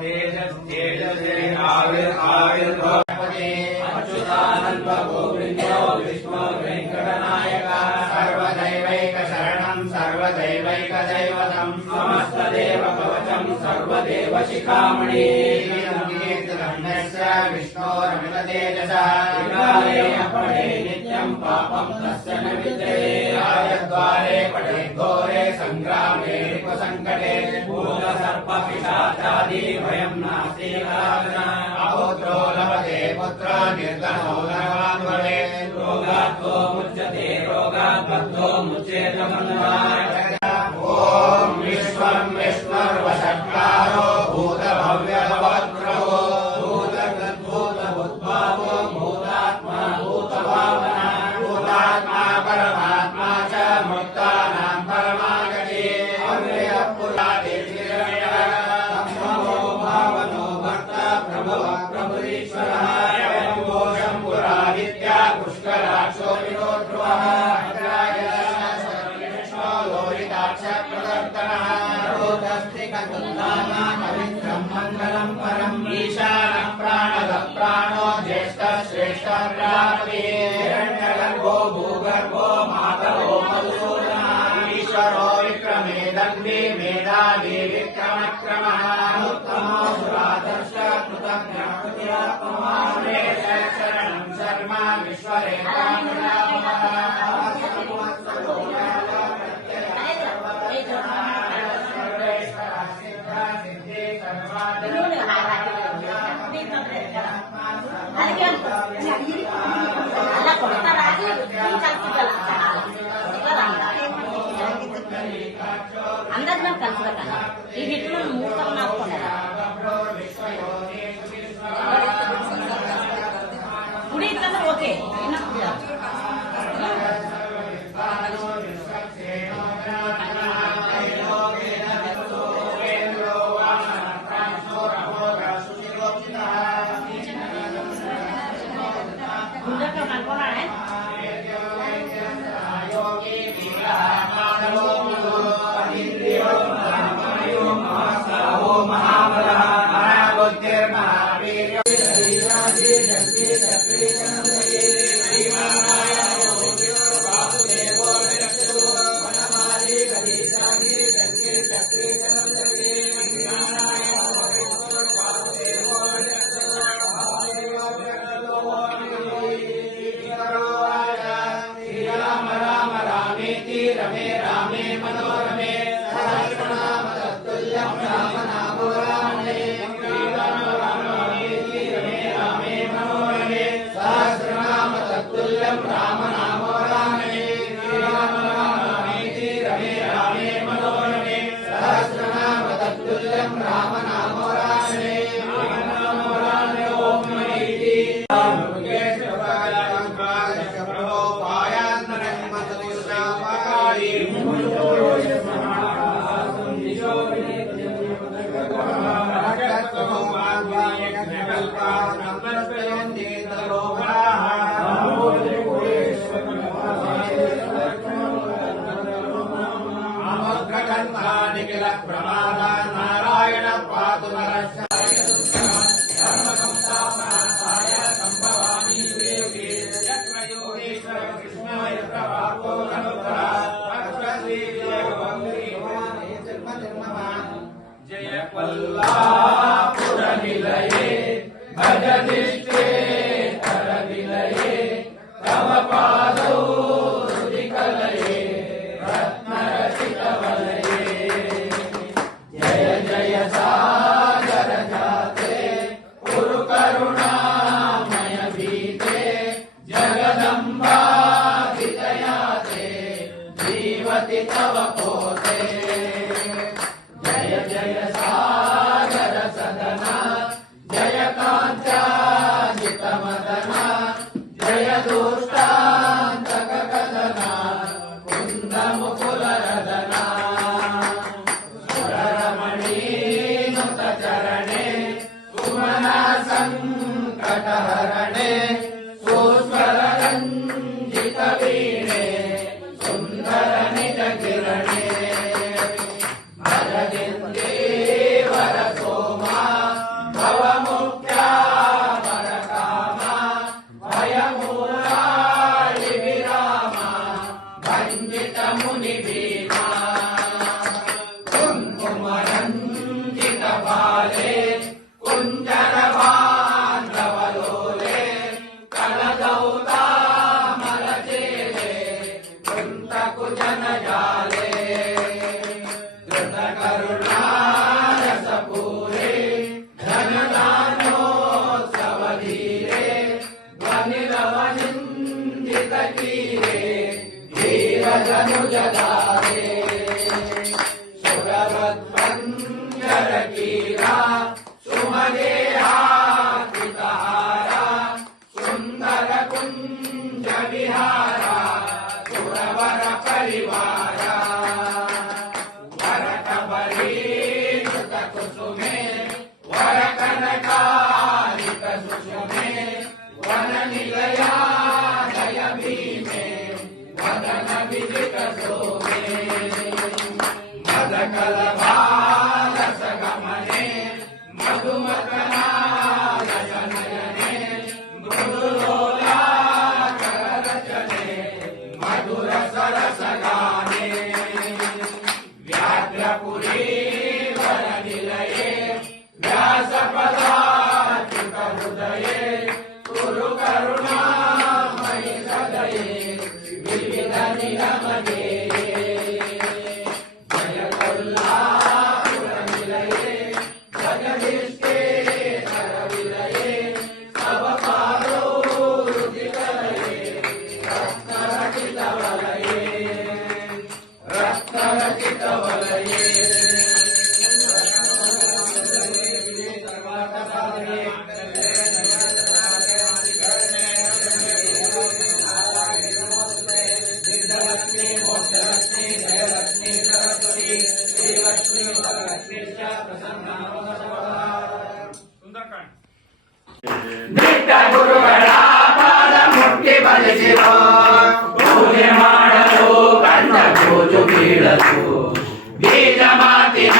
तेजस्तेजसे आविर्भावते अच्युतानन्द गोविन्दो विष्णु वेङ्कटनायक सर्वदैवैकशरणं सर्वदैवैकदैवतं समस्तदेव कवचं सर्वदेव शिखामणि विष्णोरमिततेजसा पठे नित्यं पापं तस्य न विद्यते राजद्वारे पठे घोरे संग्रामे रिपुसङ्कटे भूतसर्पपिशाचादि भयं नास्ति अपुत्रो लभते पुत्रो निर्धनो धनवान् भवेत् रोगात्तो मुच्यते रोगात् बद्धो मुच्येत बन्धनात् ॐ विश्वं विष्णुर्वषट्कारो भूतभव्यभवद्प्रभो भूतकृद्भूतभूद्भावो भूतात्मा भूतभावना भूतात्मा परमात्मा च मुक्तानां परमागति अव्ययपुरादिर्निरयः सम्भवो भावनो भर्ता प्रभवः प्रभुरीश्वरः शम्भो शम्भुरादित्या पुष्कराक्षो विनोद्ध्रुवः मंगलम परम ईशान प्राणद प्राणो ज्येष्ठ श्रेष्ठ प्रजापति हिरण्यगर्भो भूगर्भो मातरो मधुसूदनः ईश्वरो विक्रमे दग्धि मेधावी विक्रमक्रमः उत्तमो सुरादर्श कृतज्ञः शरणं शर्म विश्वरेखामः అందరం కలుసుకుంటాను ఈ వీటిలో మూతం నాకున్నారా గుడి ఇట్లా ఓకే रमे रामे मनोरमे सहस्रनाम तत्तुल्यं राम नामो रामणे रमे रामे मनोरमे सहस्रनाम तत्तुल्यं राम नामो रामणे रमे रामे मनोरमे सहस्रनाम तत्तुल्यं राम नामो रामणे ओम नमः निखिल प्रमाद नारायण पातु नरस्याय धर्म संस्थापनाय संभवामि देवी यत्र योगेश्वर कृष्णाय प्रभातो अनुग्रह अक्षश्री देववंदे जय पल्लापुर निलये भजनिष्ठे कर विलये तव पादौ कलये रत्नरचित वलये जय जय सागर जाते कुरु करुणामय भीते जगदम्बा हितयाते जीवति तव पोते जय जय सागर सदना जय कांचा व्यासपदाच्युत हृदये कुरु करुणामयि सदये विविध निगम ध्येये जय कोल्हापुरनिलये जगदीष्टेश्वर विलये तव पादोरुधिकलये रत्नरचितवलये रत्नरचितवलये ದಿಟ್ಟ ಗುರುಗಳ ಪಾದ ಮುಟ್ಟಿ ಬಲಿಸಿರೋ ಪೂಜೆ ಮಾಡಲು ಕಂಡ ಕೂಜು ಬೀಳಲು ಬೀಜ ಮಾತಿನ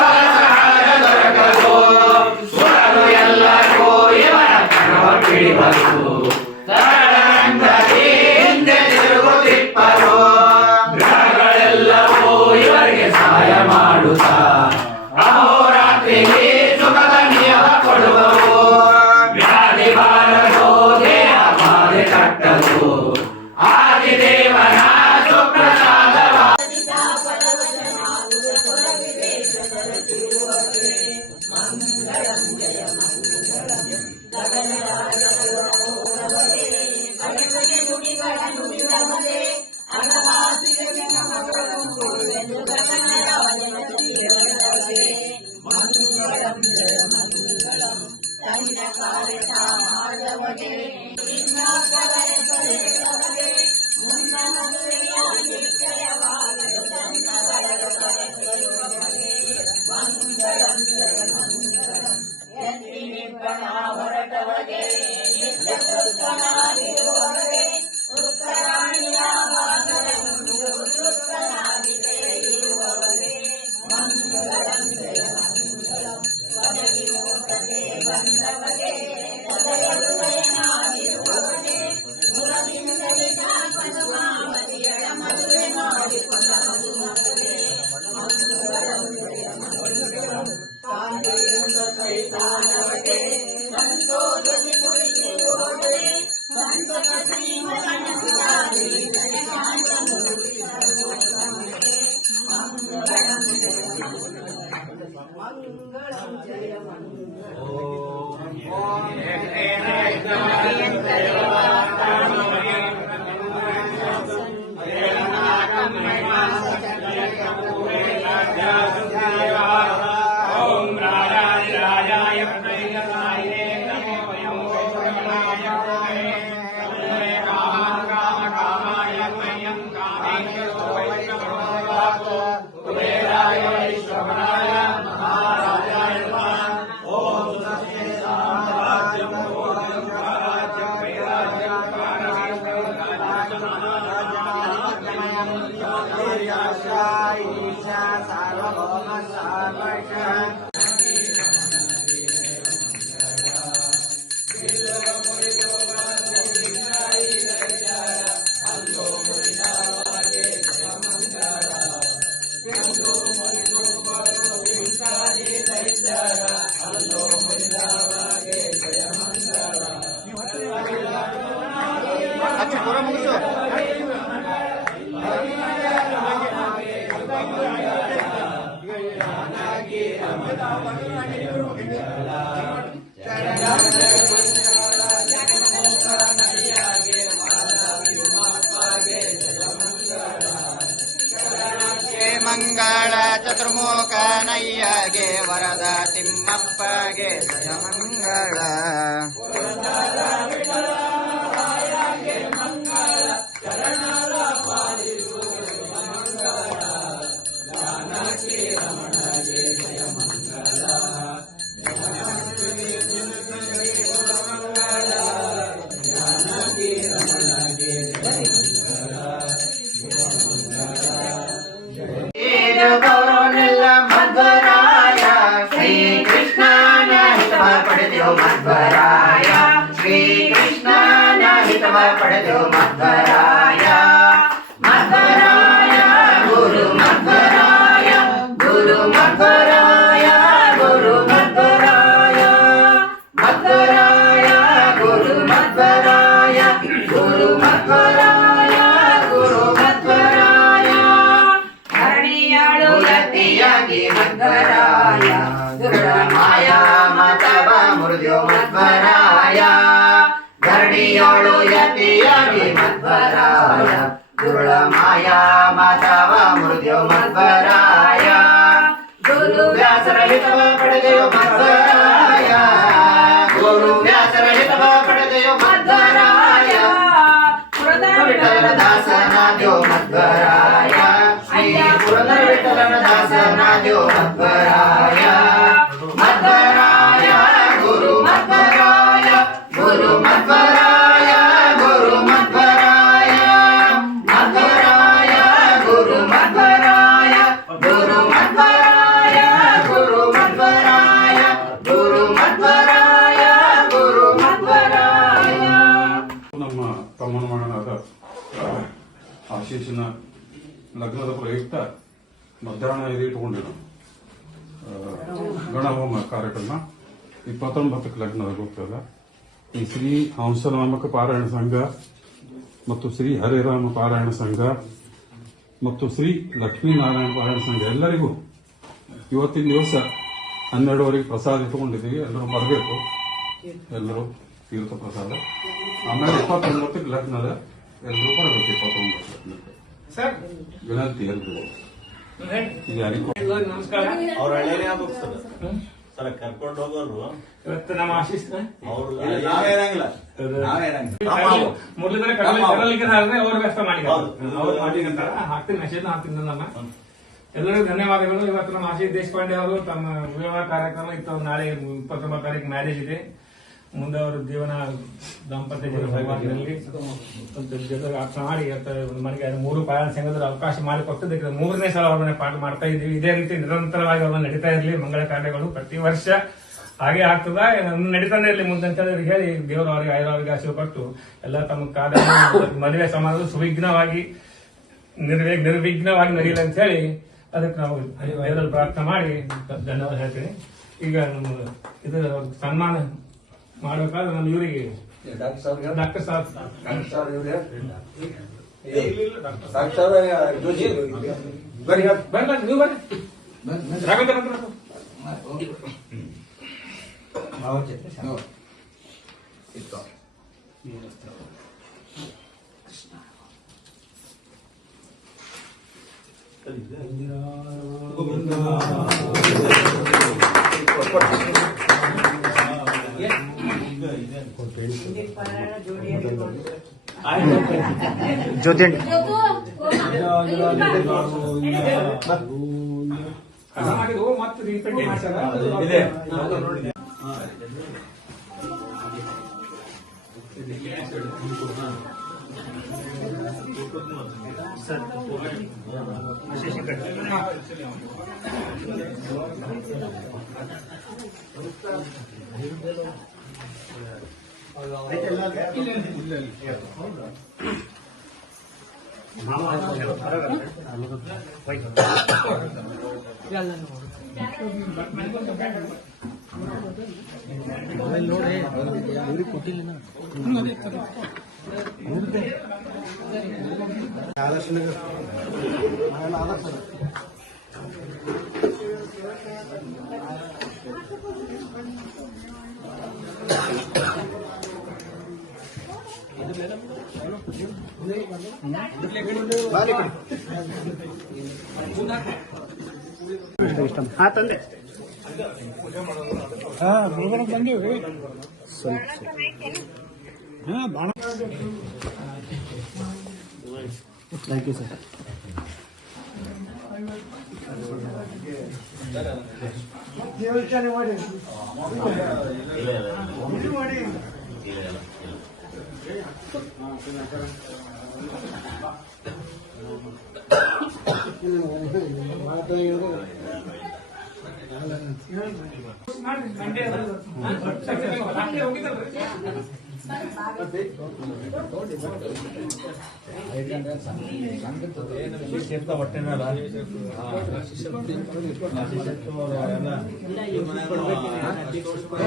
ಫಲಹಾರ ದೊರಕಲು ಸುರರು ಎಲ್ಲರೂ ಇವರ ಕಣವ ಪಿಡಿಬರು ಸರಳರಂಗದಿ ಹಿಂದೆ ತಿರುಗುತ್ತಿಪ್ಪರು ಗ್ರಹಗಳೆಲ್ಲವೂ ಇವರಿಗೆ ಸಹಾಯ ಮಾಡುತ್ತಾ ಅಹೋರಾತ್ರಿಗೆ ಸುಖದ ನಿಯಮ ಕೊಡುವವು ವ್ಯಾಧಿ ಬಾರದು ದೇಹ ಬಾಧೆ ಕಟ್ಟದು ಆದಿದೇವನ ಸುಪ್ರಸಾದವ ಮಂಗಳ ಚತುರ್ಮುಖ ನಯ್ಯಗೆ ವರದ ತಿಮ್ಮಪ್ಪಗೆ ಜಯ ಮಂಗಳ ಮಧ್ವರಾಯ ಶ್ರೀ ಕೃಷ್ಣನ ಹಿತವ ಪಡೆದೆವು ಮಧ್ವರಾಯ ಶ್ರೀ ಕೃಷ್ಣನ ಹಿತವ ಪಡೆದೆವು ಮಧ್ವರಾಯ ಮಧ್ವರಾಯ ಗುರು ಮಧ್ವರಾಯ ಗುರು ಮಧ್ವರಾಯ ಗುರು ಮಧ್ವರಾಯ ಮುರಿದ್ಯೋ ಮಧ್ವರಾಯ ಗರಡಿಯೋಳು ಯತಿಯಾಗಿ ಮಧ್ವರಾಯ ದುರುಳ ಮಾಯಾ ಮಾತಾವ ಮುರಿದ್ಯೋ ಮಧ್ವರಾಯ ಗುರು ವ್ಯಾಸರ ಹಿತವ ಪಡೆದೆಯೋ ಮಧ್ವರಾಯ ಗುರು ವ್ಯಾಸರ ಹಿತವ ಪಡೆದೆಯೋ ಮಧ್ವರಾಯ ವಿಠಲನ ದಾಸನಾದ್ಯೋ ಮಧ್ವರಾಯ ಶ್ರೀ ಪುರಂದರ ವಿಠಲನ ದಾಸನಾದ್ಯೋ ಮಧ್ವರಾಯ ಮಧ್ವರಾಯ ಗುರು ಮಧ್ವರಾಯ ಗುರು ಮಧ್ವರಾಯ ಗುರು ಮಧ್ವರಾಯ ಮಧ್ವರಾಯ ಗುರು ಮಧ್ವರಾಯ ಗುರು ಮಧ್ವರಾಯ ಗುರು ಮಧ್ವರಾಯ ಗುರು ಮಧ್ವರಾಯ ಗುರು ಮಧ್ವರಾಯ. ನಮ್ಮ ತಮ್ಮನಮಗನಾದ ಆಶೀಶನ ಲಗ್ನದ ಪ್ರಯುಕ್ತ ಮಧ್ಯಾಹ್ನ ಇದು ಇಟ್ಕೊಂಡಿರೋ ಗಣಹೋಮ ಕಾರ್ಯಕ್ರಮ 29ಕ್ಕೆ ಲಗ್ನದಾಗ ಹೋಗ್ತದ. ಈ ಶ್ರೀ ಹಂಸನಾಮಕ ಪಾರಾಯಣ ಸಂಘ ಮತ್ತು ಶ್ರೀ ಹರಿರಾಮ ಪಾರಾಯಣ ಸಂಘ ಮತ್ತು ಶ್ರೀ ಲಕ್ಷ್ಮೀನಾರಾಯಣ ಪಾರಾಯಣ ಸಂಘ ಎಲ್ಲರಿಗೂ ಇವತ್ತಿನ ದಿವಸ 12ವರೆಗೆ ಪ್ರಸಾದ ಇಟ್ಕೊಂಡಿದ್ದೀವಿ. ಎಲ್ಲರೂ ಬರಬೇಕು, ಎಲ್ಲರೂ ತೀರ್ಥ ಪ್ರಸಾದ. ಆಮೇಲೆ 29ಕ್ಕೆ ಲಗ್ನದ ಎಲ್ಲರೂ ಬರಬೇಕು. 29 ಸರ್ ವಿನಂತಿ ಎಲ್ರಿಗೂ. ಇದು ಯಾರಿಗೂ ನಮಸ್ಕಾರ. ಅವ್ರ ಹಳ್ಳಿಯೇ ಆಗ್ಬೇಕು ಸರ್ ಕರ್ಕೊಂಡು ಹೋಗೋರು ಇವತ್ತು ನಮ್ಮ ಆಶೀಸ್ ನಾವೇನಂಗಿಲ್ಲ ಮುರಳೀಧರ ಕಡಲಿಗೆ ಅವ್ರ ವ್ಯವಸ್ಥೆ ಮಾಡಿದ್ದಾರೆ. ಅವ್ರು ಮಾಡಿದಂತಾರ ಹಾಕ್ತೀನಿ, ಮೆಸೇಜ್ ಹಾಕ್ತೀನಿ ನಮ್ಮ ಎಲ್ಲರಿಗೂ ಧನ್ಯವಾದಗಳು. ಇವತ್ತು ನಮ್ಮ ಆಶೀಸ್ ದೇಶಪಾಂಡೆ ಅವರು ತಮ್ಮ ವಿವಾಹ ಕಾರ್ಯಕ್ರಮ ಇತ್ತು. ನಾಳೆ 29 ತಾರೀಕು ಮ್ಯಾರೇಜ್ ಇದೆ. ಮುಂದೆ ಅವರು ಜೀವನ ದಾಂಪತ್ಯ ಜೀವನ ಭಗವಾನದಲ್ಲಿ ಅರ್ಥ ಮಾಡಿ ಒಂದು ಮನೆಗೆ 3 ಪಾರಾಯಣ ಸಂಘದ ಅವಕಾಶ ಮಾಡಿಕೊಟ್ಟಿದ್ದಕ್ಕೆ 3ನೇ ಸಲ ಅವ್ರನ್ನ ಪಾಠ ಮಾಡ್ತಾ ಇದ್ದೀವಿ. ಇದೇ ರೀತಿ ನಿರಂತರವಾಗಿ ಅವ್ರನ್ನ ನಡೀತಾ ಇರಲಿ. ಮಂಗಳ ಕಾರ್ಯಗಳು ಪ್ರತಿ ವರ್ಷ ಹಾಗೆ ಆಗ್ತದ, ನಡೀತಾನೆ ಇರಲಿ ಮುಂದೆ ಅಂತ ಹೇಳಿ ದೇವರು ಅವರಿಗೆ ಆಯುರ್ವೇದಿಕ ಆಶೀರ್ವಾದ ಕೊಟ್ಟು ಎಲ್ಲ ತಮ್ಮ ಕಾರ್ಯ ಮದುವೆ ಸಮಾಜ ಸುವಿಘ್ನವಾಗಿ ನಿರ್ವಿಘ್ನವಾಗಿ ನಡೆಯಲಿ ಅಂತ ಹೇಳಿ ಅದಕ್ಕೆ ನಾವು ದೇವರಲ್ಲಿ ಪ್ರಾರ್ಥನೆ ಮಾಡಿ ಧನ್ಯವಾದ ಹೇಳ್ತೀನಿ. ಈಗ ನಮ್ಮ ಇದು ಸನ್ಮಾನ ಮಾಡಬೇಕಾದ್ರೆ ನಮ್ಮ ಇವರಿಗೆ ಡಾಕ್ಟರ್ ಸಾಬ್ ಬರ್ರಿ ನೀವು ಬರ್ರಿ ರಾಘವೇಂದ್ರ ಜ್ಯೋತಿ ಮಾಡಿದ್ರು ಮತ್ತೆ ರೀಪೇಂಟ್ ಮಾಡ್ಸಾರ. ಹಾ ತಂದೆ ಬಂದೀವಿ ಭಾಳ ಥ್ಯಾಂಕ್ ಯು ಸರ್. ಯೋಚನೆ ಮಾಡಿ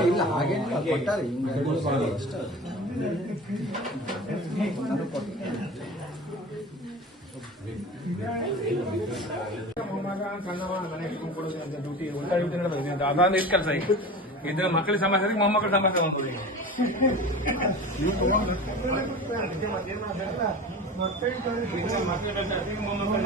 ಇಲ್ಲ ಹಾಗೇನಿಲ್ಲ ಕೊಟ್ಟಾರೆ ಅಷ್ಟೇ. ಡ್ಯೂಟಿ ಉಲ್ಟಾ ಡ್ಯೂಟಿ ನಡೆದ ಕೆಲಸ ಈಗ ಇದ್ರ ಮಕ್ಕಳ ಸಮಸ್ಯೆ ಮೊಮ್ಮಕ್ಕಳ ಸಮಸ್ಯೆ ಬಂದದ ಈಗ ಮಕ್ಕಳ ಮೊಮ್ಮಕ್ಕಳ